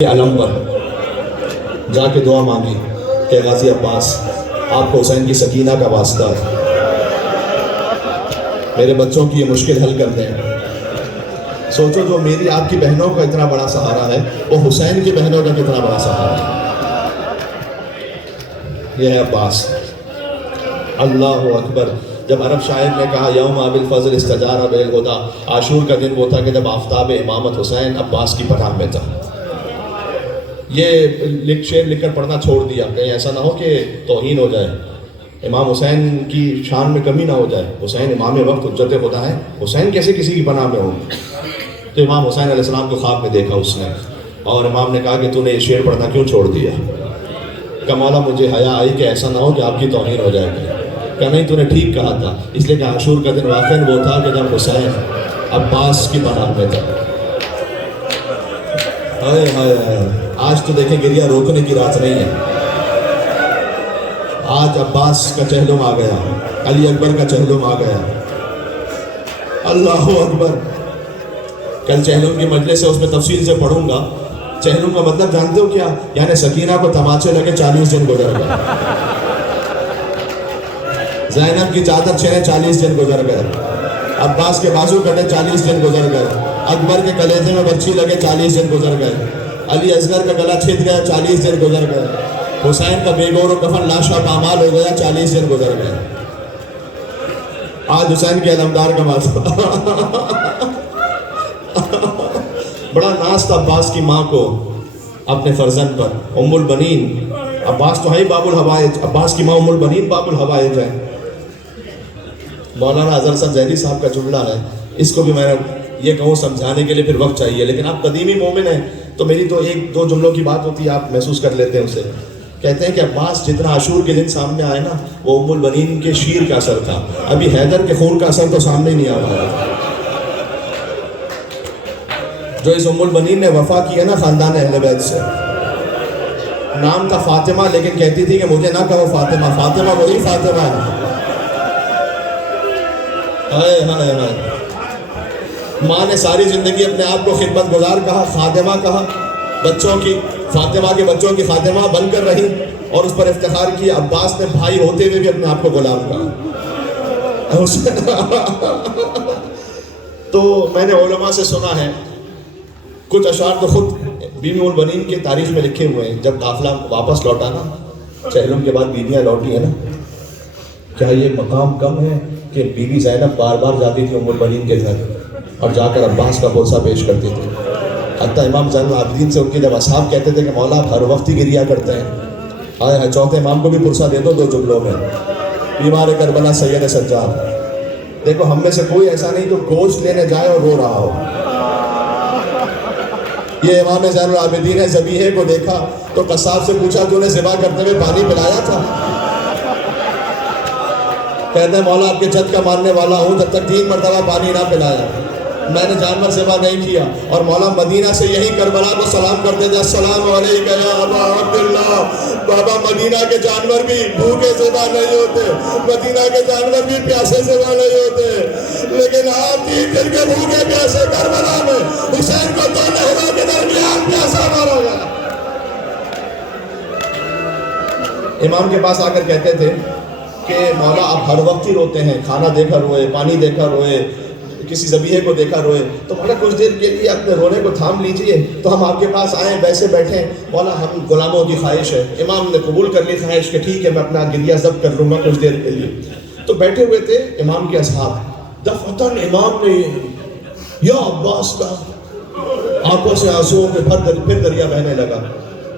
کے علم پر جا کے دعا مانگی کہ غازی عباس آپ کو حسین کی سکینہ کا واسطہ میرے بچوں کی یہ مشکل حل کر دیں۔ سوچو جو میری آپ کی بہنوں کا اتنا بڑا سہارا ہے وہ حسین کی بہنوں کا کتنا بڑا سہارا ہے۔ یہ ہے عباس۔ اللہ اکبر۔ جب عرب شاعر نے کہا یوم بالفضل استجار بالہدی، عاشور کا دن وہ تھا کہ جب آفتاب امامت حسین عباس کی پناہ میں تھا۔ یہ شعر لکھ کر پڑھنا چھوڑ دیا، کہیں ایسا نہ ہو کہ توہین ہو جائے، امام حسین کی شان میں کمی نہ ہو جائے۔ حسین امام وقت حجت خدا ہے، حسین کیسے کسی کی پناہ میں ہو؟ تو امام حسین علیہ السلام کو خواب میں دیکھا اس نے، اور امام نے کہا کہ تو نے یہ شعر پڑھنا کیوں چھوڑ دیا؟ کہ مولا مجھے حیا آئی کہ ایسا نہ ہو کہ آپ کی توہین ہو جائے گی۔ کہ نہیں، تو نے ٹھیک کہا تھا، اس لیے کہ عاشور کا دن واقعاً وہ تھا کہ جب حسین عباس کی پناہ میں تھا۔ ہائے ہائے ہائے، آج تو دیکھیں گریہ روکنے کی رات نہیں ہے۔ آج عباس کا چہلم آ گیا، علی اکبر کا چہلم آ گیا۔ اللہ اکبر۔ کل چہلم کی مجلس سے اس میں تفصیل سے پڑھوں گا۔ چہلم کا مطلب جانتے ہو کیا؟ یعنی سکینہ کو تماچے لگے 40 دن گزر گئے، زینب کی چادر چھینے 40 دن گزر گئے، عباس کے بازو کٹے 40 دن گزر گئے، اکبر کے کلیجے میں برچھی لگے 40 دن گزر گئے، علی اصغر کا گلا چھت گیا 40 دن گزر گئے، حسین کا بے گور و کفن لاشا پامال ہو گیا 40 دن گزر گئے۔ آج حسین کے علمدار کا ماسا بڑا ناز تھا عباس کی ماں کو اپنے فرزند پر، ام البنین۔ عباس تو ہے ہی باب الحوائج، عباس کی ماں ام البنین باب الحوائج ہے۔ مولانا اظہر صاحب زہری صاحب کا جملہ ہے، اس کو بھی میں یہ کہوں سمجھانے کے لیے پھر وقت چاہیے، لیکن آپ قدیمی مومن ہیں تو میری تو ایک دو جملوں کی بات ہوتی ہے، آپ محسوس کر لیتے ہیں اسے۔ کہتے ہیں کہ عباس جتنا عاشور کے دن سامنے آئے نا، وہ ام البنین کے شیر کا اثر تھا، ابھی حیدر کے خون کا اثر تو سامنے ہی نہیں آ پایا۔ جو اس ام البنین نے وفا کی ہے نا خاندان اہل بیت سے، نام تھا فاطمہ، لیکن کہتی تھی کہ مجھے نہ کہو فاطمہ، فاطمہ وہی فاطمہ ہے۔ ہائے ہائے ہائے۔ ماں نے ساری زندگی اپنے آپ کو خدمت گزار کہا، خادمہ کہا، بچوں کی فاطمہ کے بچوں کی خادمہ بن کر رہی اور اس پر افتخار کیا۔ عباس نے بھائی ہوتے ہوئے بھی اپنے آپ کو غلام کہا۔ تو میں نے علماء سے سنا ہے، کچھ اشعار تو خود بیوی البنین کے تاریخ میں لکھے ہوئے ہیں۔ جب قافلہ واپس لوٹا نا، چہلم کے بعد بیویاں لوٹی ہیں نا، کیا یہ مقام کم ہے کہ بی بی زینب بار بار جاتی تھی ام البنین کے گھر اور جا کر عباس کا بوسہ پیش کرتی تھی۔ حتیٰ امام زین العابدین سے ان کے جب اصحاب کہتے تھے کہ مولا آپ ہر وقت ہی گریہ کرتے ہیں، آئے چوتھے امام کو بھی پرسہ دے دو 2 جملوں میں۔ بیمار کربلا سید سجاد۔ دیکھو ہم میں سے کوئی ایسا نہیں جو گوشت لینے جائے اور رو رہا ہو۔ یہ امام زین العابدین نے ذبیحے کو دیکھا تو قصاب سے پوچھا تو نے ذبح کرتے ہوئے پانی پلایا تھا؟ کہتے ہیں مولا آپ کے جد کا ماننے والا ہوں، جب تک 3 مرتبہ پانی نہ پلایا میں نے جانور ذبح نہیں کیا۔ اور مولا مدینہ سے یہی کربلا کو سلام کرتے تھے، السلام علیکم یا ابا عبداللہ۔ بابا مدینہ کے جانور بھی بھوکے ذبح نہیں ہوتے، مدینہ کے جانور بھی پیاسے ذبح نہیں ہوتے، لیکن آپ 3 دن کے بھوکے پیاسے کربلا میں حسین کو 2 نہروں کے درمیان پیاسا مارا گیا۔ امام کے پاس آ کر کہتے تھے کہ مولا آپ ہر وقت ہی روتے ہیں، کھانا دے کر روئے، پانی دے کر روئے، کسی ذبیحے کو دیکھا روئے، تو مولا کچھ دیر کے لیے اپنے رونے کو تھام لیجئے تو ہم آپ کے پاس آئیں، ویسے بیٹھیں۔ مولا ہم غلاموں کی خواہش ہے۔ امام نے قبول کر لی خواہش کہ ٹھیک ہے میں اپنا گریہ ضبط کر لوں گا کچھ دیر کے لیے۔ تو بیٹھے ہوئے تھے امام کے اصحاب، دفعتاً امام نے یا عباس کا آنکھوں سے آنسوؤں کے پھر دریا بہنے لگا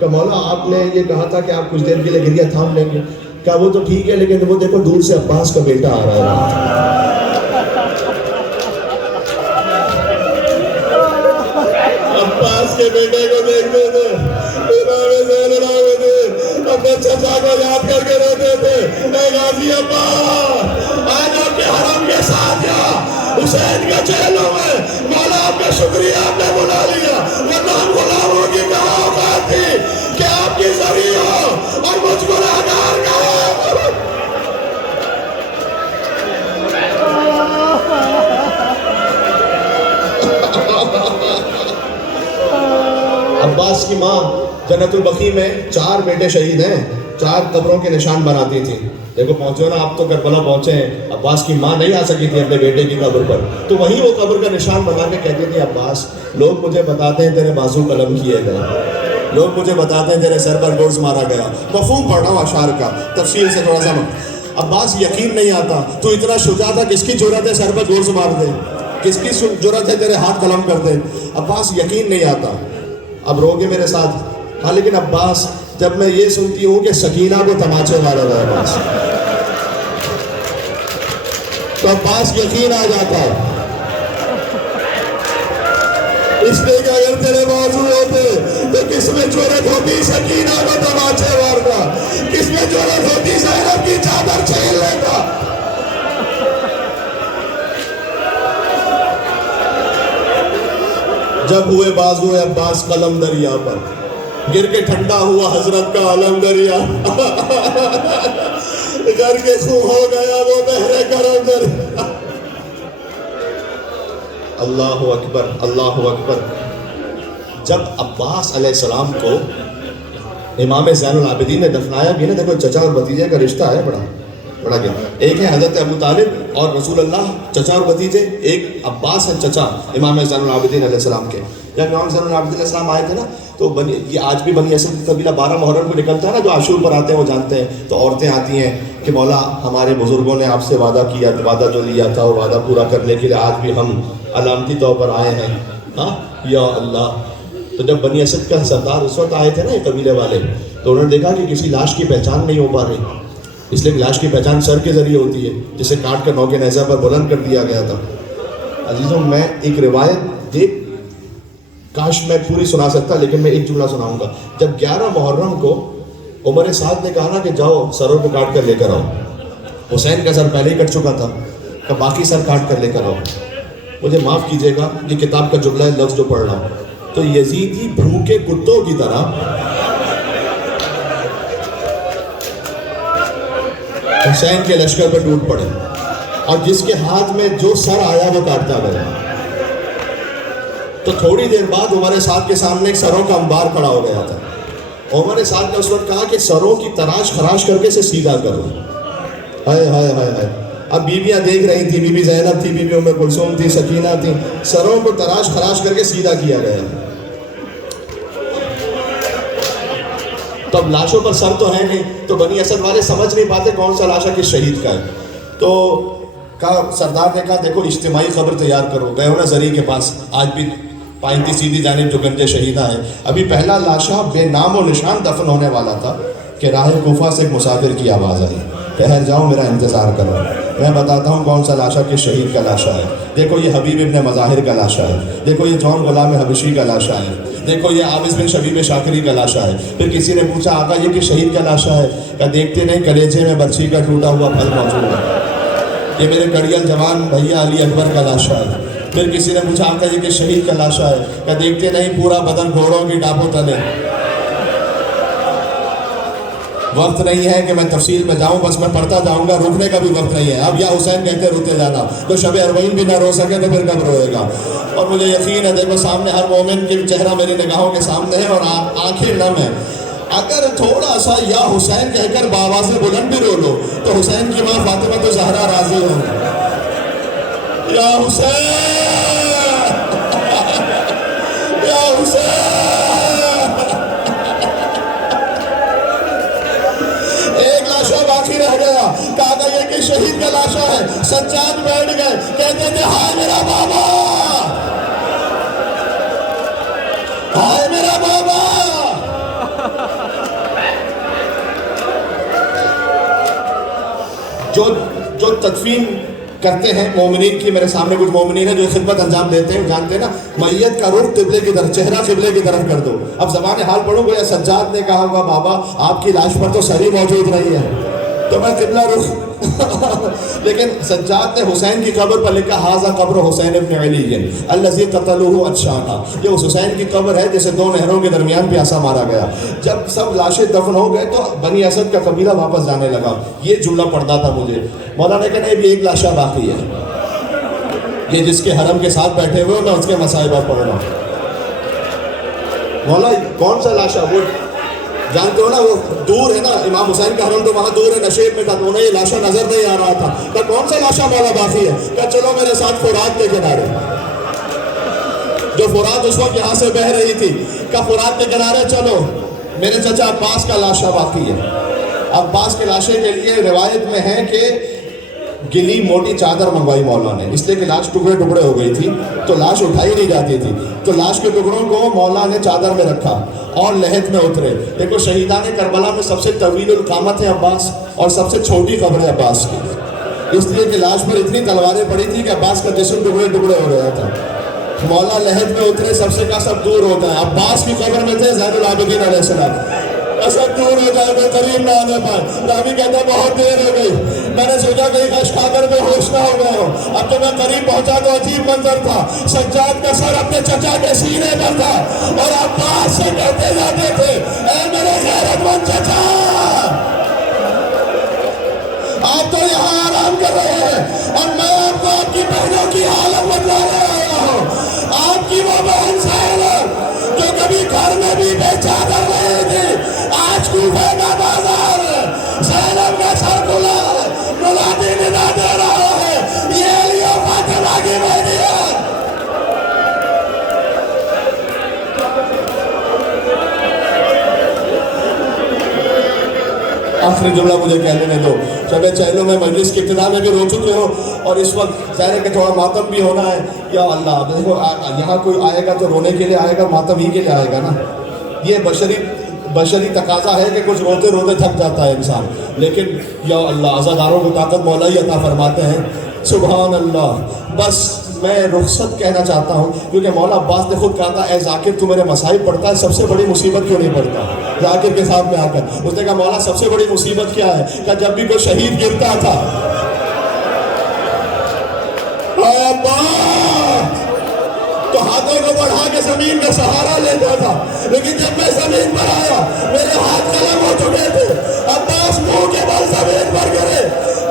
کہ مولا آپ نے یہ کہا تھا کہ آپ کچھ دیر کے لیے گریہ تھام لیں گے، کہا وہ تو ٹھیک ہے لیکن وہ دیکھو دور سے عباس کا بیٹا آ رہا ہے۔ عباس کے بیٹے کو دیکھتے تھے، امام زین العابدین اپنے چچا کو یاد کر کے روتے تھے، اے غازی عباس آج آپ کے حرم کے ساتھ یا حسین کا چہلم ہے، مولا آپ کا شکریہ آپ نے بلا لیا، ورنہ ہم غلاموں کی کہاں اوقات تھی کہ آپ کی ذریع ہو اور مجھ کو گناہگار کہو۔ عباس کی کی ماں جنت البقیع میں 4 بیٹے شہید ہیں، 4 قبروں کے نشان بناتی تھی. دیکھو پہنچے ہو نا آپ تو کربلا پہنچے ہیں. عباس کی ماں نہیں آ سکی تھی اپنے بیٹے کی قبر پر، تو وہیں وہ قبر کا نشان بنا کے کہتی تھی عباس لوگ مجھے بتاتے ہیں تیرے بازو قلم کیے گئے، لوگ مجھے بتاتے ہیں تیرے سر پر گرز مارا گیا. مفہوم پڑھ رہا ہوں اشعار کا، تفصیل سے تھوڑا سا. عباس یقین نہیں آتا، تو اتنا شجاع تھا، کس کی جرأت ہے سر پر گرز مار دے، کس کی جرأت ہے تیرے ہاتھ قلم کر دے. عباس یقین نہیں آتا. اب رو گے میرے ساتھ؟ ہاں لیکن عباس جب میں یہ سنتی ہوں کہ سکینہ کو تماچے مارا گیا عباس، تو عباس یقین آ جاتا ہے. اس لیے کہ اگر تیرے بازو ہوتے تو کس میں جرأت ہوتی سکینہ کو تماچے مارنا، کس میں جرأت ہوتی زینب کی چادر چھین لیتا. جب ہوئے بازو عباس قلم دریا پر، گر کے ٹھنڈا ہوا حضرت کا علم دریا، گر کے خون ہو گیا وہ بحر کرم دریا. اللہ اکبر اللہ اکبر. جب عباس علیہ السلام کو امام زین العابدین نے دفنایا بھی نا، دیکھو چچا اور بھتیجے کا رشتہ ہے بڑا گیا. ایک ہے حضرت ابو طالب اور رسول اللہ چچا اور بھتیجے، ایک عباس ہے چچا امام زین العابدین علیہ السلام کے. جب امام زین العابدین علیہ السلام آئے تھے نا، تو یہ آج بھی بنی اسد قبیلہ 12 محرم کو نکلتا ہے نا، جو عاشور پر آتے ہیں وہ جانتے ہیں. تو عورتیں آتی ہیں کہ مولا ہمارے بزرگوں نے آپ سے وعدہ کیا، وعدہ جو لیا تھا وہ وعدہ پورا کرنے کے لیے آج بھی ہم علامتی طور پر آئے ہیں. ہاں یا اللہ. تو جب بنی اسد کا سردار اس وقت آئے تھے نا یہ قبیلے والے، تو انہوں نے دیکھا کہ کسی لاش کی پہچان نہیں ہو پا رہی، اس لیے لاش کی پہچان سر کے ذریعے ہوتی ہے، جسے کاٹ کر نوکے نیزہ پر بلند کر دیا گیا تھا. عزیزوں میں ایک روایت دیکھ، کاش میں پوری سنا سکتا لیکن میں ایک جملہ سناؤں گا. جب 11 محرم کو عمر سعد نے کہا نا کہ جاؤ سروں کو کاٹ کر لے کر آؤ، حسین کا سر پہلے ہی کٹ چکا تھا کہ باقی سر کاٹ کر لے کر آؤ. مجھے معاف کیجیے گا یہ کتاب کا جملہ ہے، لفظ جو پڑھ رہا ہوں. تو یزیدی بھوکے کتوں کی طرح حسین کے لشکر پر ٹوٹ پڑے، اور جس کے ہاتھ میں جو سر آیا وہ کاٹتا گیا. تو تھوڑی دیر بعد عمر سعد کے سامنے ایک سروں کا انبار کھڑا ہو گیا تھا. عمر سعد نے اس وقت کہا کہ سروں کی تراش خراش کر کے اسے سیدھا کرو. ہائے ہائے ہائے ہائے. اب بیویاں دیکھ رہی تھی، بی بی زینب تھی، بی بی ام کلثوم تھی، سکینہ تھی. سروں کو تراش خراش کر کے سیدھا کیا گیا. تو اب لاشوں پر سر تو ہے نہیں، تو بنی اسد والے سمجھ نہیں پاتے کون سا لاشا کس شہید کا ہے. تو سردار نے کہا دیکھو اجتماعی خبر تیار کرو. گئے ہو نا زری کے پاس، آج بھی پائنتی سیدھی جانب جو گنجے شہیدہ ہیں. ابھی پہلا لاشا بے نام و نشان دفن ہونے والا تھا کہ راہ کوفہ سے ایک مسافر کی آواز آئی، ٹھہر جاؤ میرا انتظار کرو، میں بتاتا ہوں کون سا لاشا کس شہید کا لاشا ہے. دیکھو یہ حبیب ابن مظاہر کا لاشا ہے، دیکھو یہ جون غلام حبشی کا لاشا ہے، دیکھو یہ عابس بن شبیب شاکری کا لاشا ہے. پھر کسی نے پوچھا آقا یہ کس شہید کا لاشا ہے؟ کہ دیکھتے نہیں کلیجے میں برچھی کا ٹوٹا ہوا پھل موجود ہے، یہ میرے کڑیل جوان بھیا علی اکبر کا لاشا ہے. پھر کسی نے پوچھا آقا یہ کس شہید کا لاشا ہے؟ کہ دیکھتے نہیں پورا بدن گھوڑوں کی ٹاپوں تلے. وقت نہیں ہے کہ میں تفصیل میں جاؤں، بس میں پڑھتا جاؤں گا، رکنے کا بھی وقت نہیں ہے. اب یا حسین کہتے روتے جانا، تو شب اربعین بھی نہ رو سکے تو پھر کب روئے گا. اور مجھے یقین ہے دیکھو سامنے ہر مومن کے چہرہ میری نگاہوں کے سامنے ہے اور آنکھیں نم ہیں. اگر تھوڑا سا یا حسین کہہ کر بابا سے بلند بھی رو لو تو حسین کی ماں فاطمہ تو زہرا راضی ہوں. یا حسین یا حسین. ایک لاشا باقی رہ گیا، کہا کہ یہ کہ شہید کا لاشا ہے. سجاد بیٹھ گئے، کہتے تھے ہائے میرا بابا، ہائے میرا بابا. جو تدفین کرتے ہیں مومنین کی، میرے سامنے کچھ مومنین ہیں جو خدمت انجام دیتے ہیں، جانتے ہیں نا میت کا رخ قبلے کی طرف، چہرہ قبلے کی طرف کر دو. اب زبان حال پڑھو گے، سجاد نے کہا ہوگا بابا آپ کی لاش پر تو سر ہی موجود نہیں ہے تو میں قبلہ رخ. لیکن سجاد نے حسین کی قبر پر لکھا ھذا قبر حسین ابن علی الذی قتلوہ عطشانا، یہ اس حسین کی قبر ہے جسے 2 نہروں کے درمیان پیاسا مارا گیا. جب سب لاشیں دفن ہو گئے تو بنی اسد کا قبیلہ واپس جانے لگا. یہ جملہ پڑھتا تھا مجھے، مولانا کہنے ابھی ایک لاشا باقی ہے، یہ جس کے حرم کے ساتھ بیٹھے ہوئے میں اس کے مصائبہ پڑھ رہا ہوں. مولا کون سا لاشا؟ وہ جانتے ہو نا وہ دور ہے نا، امام حسین کا حرم تو وہاں دور ہے نشیب میں تھا، تو انہیں یہ لاشا نظر نہیں آ رہا تھا. کہ کون سا لاشا مولا باقی ہے؟ کہ چلو میرے ساتھ فرات کے کنارے. جو فرات اس وقت یہاں سے بہ رہی تھی، کہ فرات کے کنارے چلو، میرے چچا عباس کا لاشا باقی ہے. عباس کے لاشے کے لیے روایت میں ہے کہ گلی موٹی چادر منگوائی مولا نے، اس لیے کہ لاش ٹکڑے ٹکڑے ہو گئی تھی تو لاش اٹھائی نہیں جاتی تھی، تو لاش کے ٹکڑوں کو مولا نے چادر میں رکھا اور لحد میں اترے. دیکھو شہیدان کربلا میں سب سے طویل القامت ہے عباس، اور سب سے چھوٹی قبر ہے عباس کی، اس لیے کہ لاش پر اتنی تلواریں پڑی تھی کہ عباس کا جسم ٹکڑے ٹکڑے ہو رہا تھا. مولا لحد میں اترے، سب سے کا سب دور ہوتا ہے. عباس کی قبر میں تھے زین العابدین علیہ السلام، سب دور ہو جائے گا قریب نہ آنے پر. راوی کہتا ہے بہت دیر ہو گئی، میں نے سوچا کہیں کش کھا کر میں ہوش نہ ہو گئے ہو. اب تو میں قریب پہنچا تو عجیب منظر تھا، سجاد کا سر اپنے چچا کے سینے پر تھا اور عباس سے کہتے جاتے تھے اے میرے غیرت مند چچا، آپ تو یہاں آرام کر رہے ہیں اور میں آپ کو آپ کی بہنوں کی حالت بتلانے آیا ہوں. آپ کی وہ بہن زینب جو کبھی گھر میں بھی بے چادر رہی تھی، آج کوفے کا بازار زینب کا سر کھلا ہے، منادی ندا دے رہا ہے یہ لیو فاطمہ کی بیٹی ہے. آخری جملہ مجھے کہہ لینے دو. شب چہلوں میں مجلس کی ابتدا میں بھی رو چکے ہو اور اس وقت ظاہر ہے کہ تھوڑا ماتم بھی ہونا ہے. یا اللہ، دیکھو یہاں کوئی آئے گا تو رونے کے لیے آئے گا، ماتم ہی کے لیے آئے گا نا. یہ بشری تقاضا ہے کہ کچھ روتے روتے تھک جاتا ہے انسان. لیکن یا اللہ، عزاداروں کو طاقت مولا ہی عطا فرماتے ہیں. سبحان اللہ. بس میں رخصت کہنا چاہتا ہوں کیونکہ مولا عباس نے خود کہا تھا اے ذاکر تو میرے مصائب پڑھتا ہے، سب سے بڑی مصیبت کیوں نہیں پڑھتا؟ ذاکر کے ساتھ میں آ کر اس نے کہا مولا سب سے بڑی مصیبت کیا ہے؟ کہ جب بھی کوئی شہید گرتا تھا اے عباس تو ہاتھوں کو بڑھا کے زمین کا سہارا لیتا تھا، لیکن جب میں زمین پر آیا میرے ہاتھ قلم ہو چکے تھے. عباس منہ کے بل زمین پر گرے.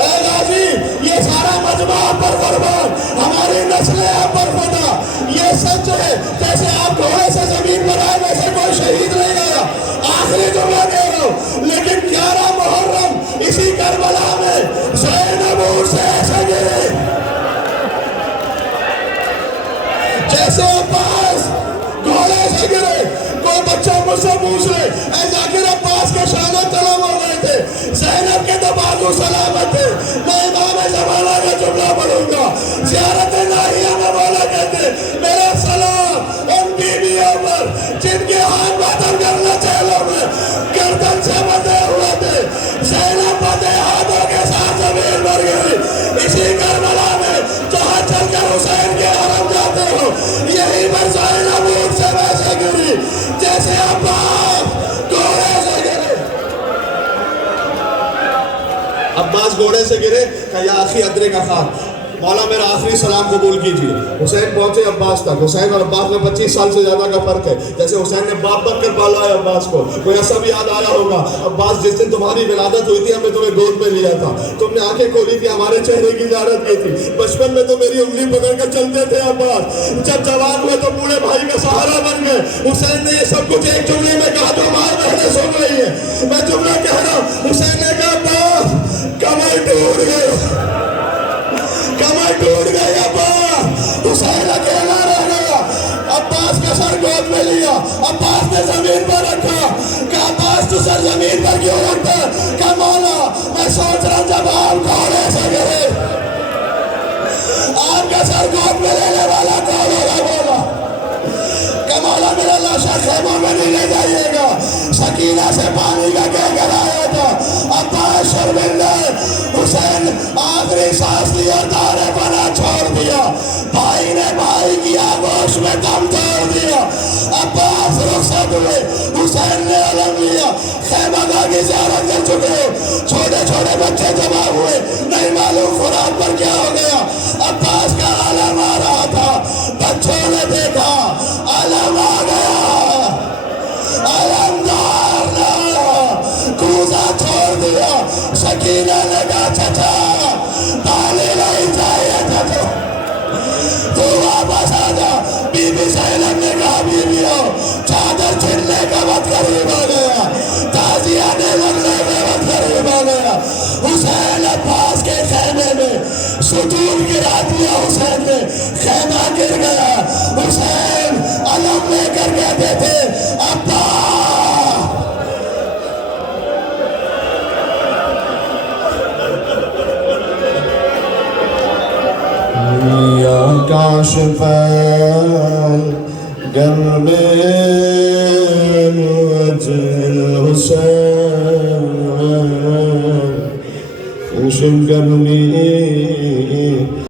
اے غازی، یہ سارا مجمع پر قربان، ہماری نسلیں آپ پر فدا. یہ سچ ہے جیسے آپ گھوڑے سے زمین پر آئے ویسے کوئی شہید نہیں آیا. آخری جملہ کہہ رہا ہوں، لیکن 11 محرم اسی کربلا میں زینب سے ایسے گرے جیسے عباس گھوڑے سے گرے. کوئی بچہ مجھ سے پوچھ رہے اے ذاکر عباس کے شانہ تلم ہو گئے تھے، زینب کے تو بازو سلامت تھے. میں امام زمانہ کا جملہ پڑھوں گا. زیارت ناہیہ میں مولا کہتے میرا سلام ان بیویوں پر جن کے ہاتھ ماتم کرنا چہلوں میں گردن سے بندھے ہوئے تھے. زینب بندھے ہاتھوں کے ساتھ زمین پر گری. اسی کربلا میں جہاں چل کر حسین کے حرم جاتے ہو یہی پر زینب اونٹ سے ویسے گری جیسے عباس گھوڑے سے گرے. عباس گھوڑے سے گرے کہ یا اخی ادرے کا خاک، مولا میرا آخری سلام قبول کیجیے. حسین پہنچے عباس تک. حسین اور عباس میں 25 سال سے زیادہ کا فرق ہے. جیسے حسین نے باپ بن کر پالا ہے عباس کو. کوئی ایسا بھی یاد آیا ہوگا عباس جس دن تمہاری ولادت ہوئی تھی ہمیں تمہیں گود میں لیا تھا، تم نے آنکھیں کھولی تھی، ہمارے چہرے کی زیارت کی تھی. بچپن میں تو میری انگلی پکڑ کر چلتے تھے عباس، جب جوان ہوئے تو بوڑھے بھائی کا سہارا بن گئے. حسین نے یہ سب کچھ ایک جملے میں کہا جو ماں بہنیں سن رہی ہیں. میں جملہ کہہ رہا ہوں. حسین نے کہا عباس کمر ٹوٹ گئی، کمر ٹوٹ گئی. عباس حسین اکیلا رہ گیا. عباس کا سر گود میں لیا، عباس نے زمین پر رکھا. کہ عباس تو سر زمین پر کیوں رکھتا ہے؟ کہ مولا میں سوچ رہا جب آپ گھوڑے سے گرے آپ کا سر گود میں لینے والا کون ہوگا؟ مولا کہ مولا میرا لاشا خیموں میں نہیں لے جائیے گا. سکینہ سے پانی کا کہہ کر آیا تھا. عباس شرمندہ. حسین آخری سانس لیا، دار پناہ چھوڑ دیا. بھائی نے بھائی کی آغوش میں دم توڑ دیا. عباس رخصت ہوئے. حسین نے علم لیا. خیمہ گاہ کی زیارت کر چکے ہو. چھوٹے چھوٹے بچے جمع ہوئے، نہیں معلوم فرات پر کیا ہو گیا. عباس کا علم آ رہا تھا. بچوں نے دیکھا علم آ گیا. علمدار نے کوزہ چھوڑ دیا. سکینہ نے کہا چچا پانی نہیں چاہیے چچا، تو واپس آ جا. بی بی زینب نے کہا بیویوں چادر وقت قریب آ گیا، تعزیہ لگنے کا وقت قریب آ گیا۔ حسین عباس کے خیمے میں ستون گرا دیا، حسین نے خیمہ گر گیا۔ حسین علم لے کر کہتے تھے ابا یا کاشف الغم وجه الحسین کشف گرمی